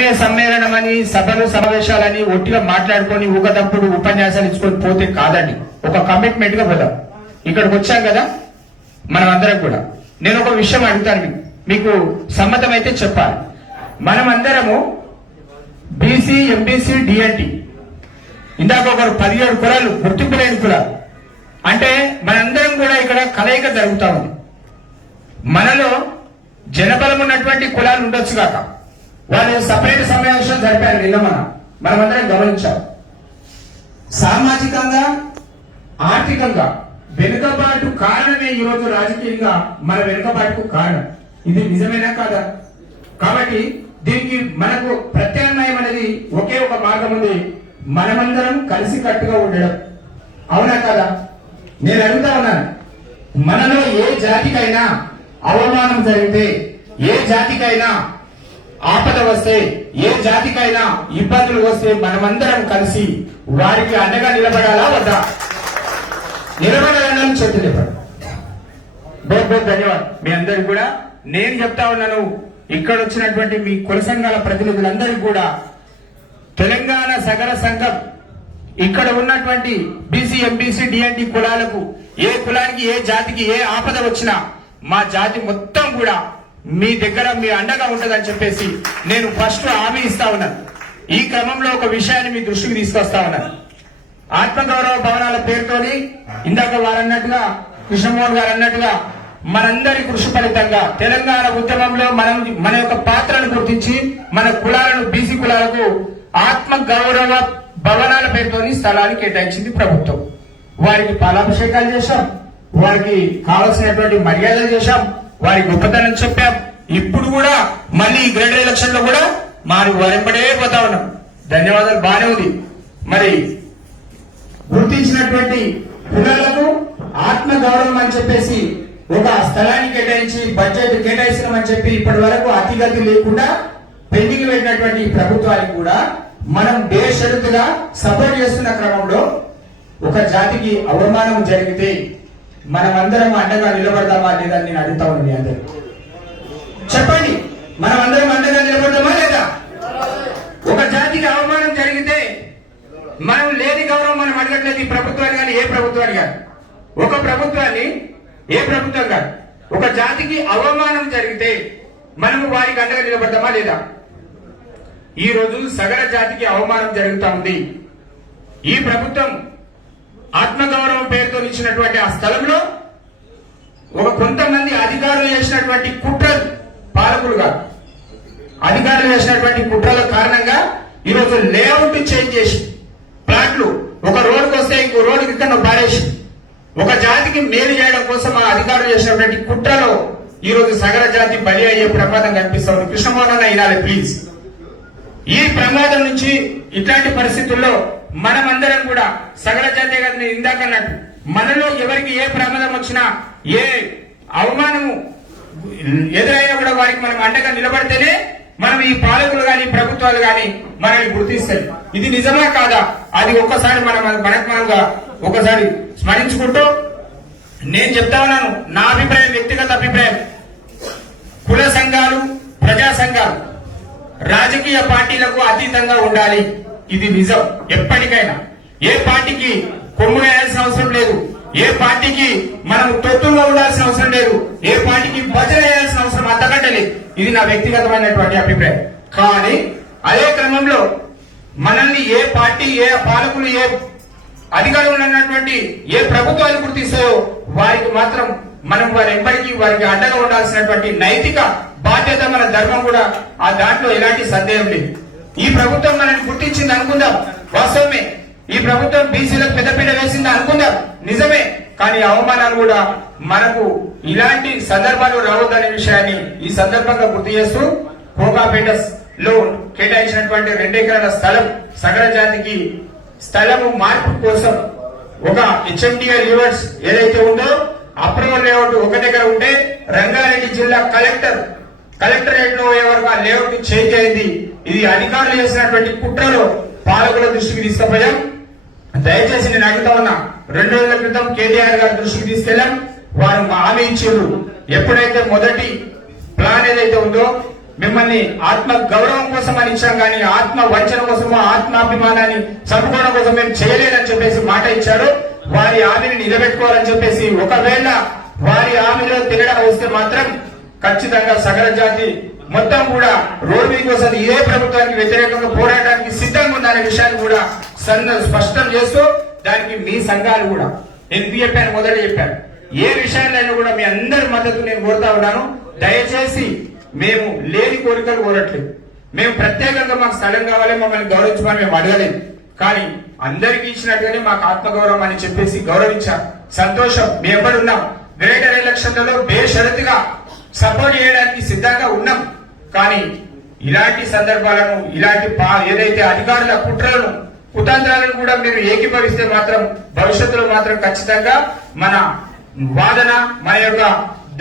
సమ్మె సమ్మేళనం అని సభలు సమావేశాలని ఒట్టిగా మాట్లాడుకొని ఊగదప్పుడు ఉపన్యాసాలు ఇచ్చుకొని పోతే కాదండి. ఒక కమిట్మెంట్గా పోదాం. ఇక్కడికి వచ్చాం కదా? మనం అందరం కూడా. నేను ఒక విషయం అడుగుతాను మీకు. సమ్మతం అయితే చెప్పాలి. మనం అందరము బీసీ ఎంబీసీ డిఎన్టీ ఇందాక ఒకరు పదిహేడు కులాలు గుర్తింపు లేని కులాలు. అంటే మనందరం కూడా ఇక్కడ కలయిక జరుగుతా ఉంది. మనలో జనబలం ఉన్నటువంటి కులాలు ఉండొచ్చు కాక. వాళ్ళు సపరేట్ సమావేశం జరిపారు నిన్న మనం. మనమందరం గమనించాం. సామాజికంగా ఆర్థికంగా వెనుకబాటు కారణమే ఈరోజు రాజకీయంగా మన వెనుకబాటుకు కారణం. ఇది నిజమేనా కాదా? కాబట్టి దీనికి మనకు ప్రత్యామ్నాయం అనేది ఒకే ఒక మార్గం ఉంది. మనమందరం కలిసి కట్టుగా ఉండడం. అవునా కదా? నేను అడుగుతా ఉన్నాను. మనలో ఏ జాతికైనా అవమానం జరిగితే ఏ జాతికైనా ఆపద వస్తే ఏ జాతికైనా ఇబ్బందులు వస్తే మనమందరం కలిసి వారికి అండగా నిలబడాలా వద్దా? నిలబడాలని చేతులు ఇవ్వడం బహుత్ బహుత్ ధన్యవాద్. మీ అందరికి కూడా నేను చెప్తా ఉన్నాను ఇక్కడ వచ్చినటువంటి మీ కుల సంఘాల ప్రతినిధులందరికీ కూడా తెలంగాణ సగర సంఘం ఇక్కడ ఉన్నటువంటి బీసీ ఎంబీసీ డిఎన్టీ కులాలకు ఏ కులానికి ఏ జాతికి ఏ ఆపద వచ్చినా మా జాతి మొత్తం కూడా మీ దగ్గర మీ అండగా ఉంటుందని చెప్పేసి నేను ఫస్ట్ హామీ ఇస్తా ఉన్నాను. ఈ క్రమంలో ఒక విషయాన్ని మీ దృష్టికి తీసుకొస్తా ఉన్నాను. ఆత్మగౌరవ భవనాల పేరుతోని ఇందాక వారు అన్నట్టుగా కృష్ణమోహన్ గారు అన్నట్టుగా మనందరి కృషి ఫలితంగా తెలంగాణ ఉద్యమంలో మనం మన యొక్క పాత్రను గుర్తించి మన కులాలను బీసీ కులాలకు ఆత్మ గౌరవ భవనాల పేరుతోని స్థలాన్ని కేటాయించింది ప్రభుత్వం. వారికి పాలాభిషేకాలు చేశాం. వారికి కావలసినటువంటి మర్యాదలు చేశాం. వారి గొప్పతనం చెప్పాం. ఇప్పుడు కూడా మళ్ళీ ఈ గ్రేటర్ ఎలక్షన్లో కూడా మారి వరింపడే పోతా ఉన్నాం. ధన్యవాదాలు బానే ఉంది. మరి గుర్తించినటువంటి పిల్లలకు ఆత్మ గౌరవం అని చెప్పేసి ఒక స్థలాన్ని కేటాయించి బడ్జెట్ కేటాయిస్తున్నామని చెప్పి ఇప్పటి వరకు అతిగతి లేకుండా పెండింగ్ పెట్టినటువంటి ప్రభుత్వానికి కూడా మనం బేషరతుగా సపోర్ట్ చేస్తున్న క్రమంలో ఒక జాతికి అవమానం జరిగితే మనం అందరం అండగా నిలబడదామా లేదా అని నేను అడుగుతా ఉన్నాను అందరూ. చెప్పండి మనం అందరం అండగా నిలబడదామా లేదా? ఒక జాతికి అవమానం జరిగితే మనం లేని గౌరవం మనం అడగట్లేదు ఈ ప్రభుత్వాన్ని కానీ ఏ ప్రభుత్వాన్ని కాదు ఒక ప్రభుత్వాన్ని ఏ ప్రభుత్వం కాదు ఒక జాతికి అవమానం జరిగితే మనము వారికి అండగా నిలబడతామా లేదా? ఈ రోజు సగర జాతికి అవమానం జరుగుతా ఉంది. ఈ ప్రభుత్వం ఆత్మ ఇచ్చినటువంటి ఆ స్థలంలో ఒక కొంతమంది అధికారులు చేసినటువంటి కుట్రలు పాలకులుగా అధికారులు చేసినటువంటి కుట్రల కారణంగా ఈరోజు లేఅవుట్ చేంజ్ చేసి ప్లాట్లు ఒక రోడ్డుకి వస్తే ఇంకో రోడ్డుకి ఇక్కడ పారేసి ఒక జాతికి మేలు చేయడం కోసం ఆ అధికారులు చేసినటువంటి కుట్రలో ఈ రోజు సగర జాతి బలి అయ్యే ప్రమాదం కనిపిస్తుంది కృష్ణమోహన్ అన్న ప్లీజ్ ఈ ప్రమాదం నుంచి ఇట్లాంటి పరిస్థితుల్లో మనమందరం కూడా సగర జాతి గారిని ఇందాక అన్నట్టు మనలో ఎవరికి ఏ ప్రమాదం వచ్చినా ఏ అవమానము ఎదురయ్యా కూడా వారికి మనం అండగా నిలబడితేనే మనం ఈ పాలకులు గాని ప్రభుత్వాలు గాని మనల్ని గుర్తిస్తాయి. ఇది నిజమా కాదా? అది ఒక్కసారి మనం మనకు మనగా ఒకసారి స్మరించుకుంటూ నేను చెప్తా ఉన్నాను. నా అభిప్రాయం వ్యక్తిగత అభిప్రాయం. కుల సంఘాలు ప్రజా సంఘాలు రాజకీయ పార్టీలకు అతీతంగా ఉండాలి. ఇది నిజం. ఎప్పటికైనా ఏ పార్టీకి కొమ్ము వేయాల్సిన అవసరం లేదు. ఏ పార్టీకి మనం తొత్తుల్లో ఉండాల్సిన అవసరం లేదు. ఏ పార్టీకి భజన వేయాల్సిన అవసరం అంతకంటే లేదు. ఇది నా వ్యక్తిగతమైనటువంటి అభిప్రాయం. కానీ అదే క్రమంలో మనల్ని ఏ పార్టీ ఏ పాలకులు ఏ అధికారులు ఉన్నటువంటి ఏ ప్రభుత్వాలు గుర్తిస్తాయో వారికి మాత్రం మనం వారి ఎంబడికి వారికి అండగా ఉండాల్సినటువంటి నైతిక బాధ్యత మన ధర్మం కూడా ఆ దాంట్లో ఎలాంటి సందేహం లేదు. ఈ ప్రభుత్వం మనల్ని గుర్తించింది అనుకుందాం. వాస్తవమే ఈ ప్రభుత్వం బీసీలకు పెద్దపీట వేసింది అనుకుందాం. నిజమే కానీ అవమానాలు కూడా మనకు ఇలాంటి సందర్భాలు రావద్దనే విషయాన్ని ఈ సందర్భంగా గుర్తు చేస్తూ కోకాపేట లో కేటాయించినటువంటి రెండు ఎకరాల స్థలం సగర జాతికి స్థలము మార్పు కోసం ఒక హెచ్ఎండిఆర్ యూనివర్స్ ఏదైతే ఉందో అప్రూవల్ లేఅవుట్ ఒక దగ్గర ఉంటే రంగారెడ్డి జిల్లా కలెక్టర్ కలెక్టరేట్లో ఎవరు ఆ లేఅవుట్ చేంజ్ అయింది. ఇది అధికారులు చేసినటువంటి కుట్రలో పాలకుల దృష్టికి తీసుకుపోయాం. దయచేసి నేను అడుగుతా ఉన్నా రెండు రోజుల క్రితం కేటీఆర్ గారి దృష్టికి తీసుకెళ్ళాం వారు హామీ ఇచ్చారు. ఎప్పుడైతే మొదటి ప్లాన్ ఏదైతే ఉందో మిమ్మల్ని ఆత్మ గౌరవం కోసం అని ఇచ్చాం కానీ ఆత్మ వంచన కోసము ఆత్మాభిమానాన్ని చంపుకోవడం కోసం మేము చేయలేదని చెప్పేసి మాట ఇచ్చారు. వారి హామీని నిలబెట్టుకోవాలని చెప్పేసి ఒకవేళ వారి హామీలో తిరగడం వస్తే మాత్రం ఖచ్చితంగా సగర జాతి మొత్తం కూడా రోడ్డు మీద కోసం ఏ ప్రభుత్వానికి వ్యతిరేకంగా పోరాటానికి సిద్ధంగా ఉందనే విషయాన్ని కూడా సంఘం స్పష్టం చేస్తూ దానికి మీ సంఘాలు కూడా. నేను చెప్పాను మొదట చెప్పాను. ఏ విషయాలైనా కూడా మీ అందరి మద్దతు నేను కోరుతా ఉన్నాను. దయచేసి మేము లేని కోరికలు కోరట్లేదు. మేము ప్రత్యేకంగా మాకు స్థలం కావాలి మమ్మల్ని గౌరవించమని మేము అడగలేదు. కానీ అందరికీ ఇచ్చినట్టుగానే మాకు ఆత్మగౌరవం అని చెప్పేసి గౌరవించాం. సంతోషం. మేము ఉన్నాం? గ్రేటర్ ఎలక్షన్లలో బేషరతుగా సపోర్ట్ చేయడానికి సిద్ధంగా ఉన్నాం. కానీ ఇలాంటి సందర్భాలను ఇలాంటి ఏదైతే అధికారుల కుట్రలను కుతంత్రాలను కూడా మీరు ఏకీభవిస్తే మాత్రం భవిష్యత్తులో మాత్రం ఖచ్చితంగా మన వాదన మన యొక్క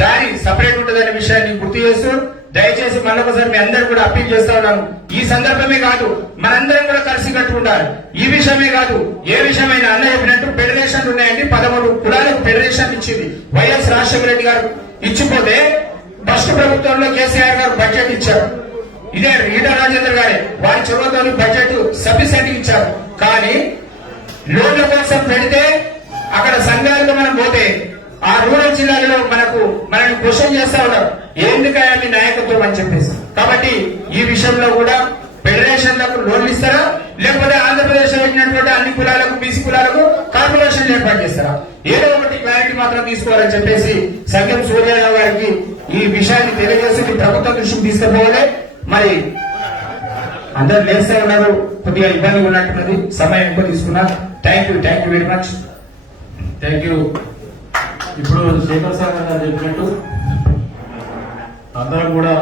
దారి సపరేట్ ఉంటుందనే విషయాన్ని గుర్తు చేస్తూ దయచేసి మళ్ళొకసారి మీ అందరూ కూడా అప్పీల్ చేస్తా ఉన్నాను. ఈ సందర్భమే కాదు మనందరం కూడా కలిసి కట్టుకుంటారు. ఉండాలి ఈ విషయమే కాదు ఏ విషయమైనా అన్న చెప్పినట్టు ఫెడరేషన్లు ఉన్నాయండి. పదమూడు కులాలకు ఫెడరేషన్ ఇచ్చింది. వైఎస్ రాజశేఖర రెడ్డి గారు ఇచ్చిపోతే ఫస్ట్ ప్రభుత్వంలో కేసీఆర్ గారు బడ్జెట్ ఇచ్చారు. ఇదే ఈట రాజేంద్ర గారే. వారి చొరవతో బడ్జెట్ సఫిషియెంట్ ఇచ్చారు. కానీ లోన్ల కోసం పెడితే అక్కడ సంఘాలకు మనం పోతే ఆ రూరల్ జిల్లాలలో మనకు మనల్ని క్వశ్చన్ చేస్తా ఉన్నారు. ఎందుకయ్యా మీ నాయకత్వం? అని చెప్పేసి. కాబట్టి ఈ విషయంలో కూడా ఫెడరేషన్లకు లోన్లు ఇస్తారా? లేకపోతే ఆంధ్రప్రదేశ్లో వచ్చినటువంటి అన్ని కులాలకు బీసీ కులాలకు కార్పొరేషన్ ఏర్పాటు చేస్తారా? ఏదో ఒకటి క్లారిటీ మాత్రం తీసుకోవాలని చెప్పేసి సంఘం సూర్యారావు గారికి ఈ విషయాన్ని తెలియజేసి మీ ప్రభుత్వం దృష్టికి తీసుకుపోవాలి. మరి అందరు లేస్తే ఉన్నారు కొద్దిగా ఇబ్బంది ఉన్నట్టున్నది సమయం ఎక్కువ తీసుకున్నా. Thank you thank you very much thank you ఇప్పుడు శేఖర్ సార్ గారు చెప్పినట్టు అందరం కూడా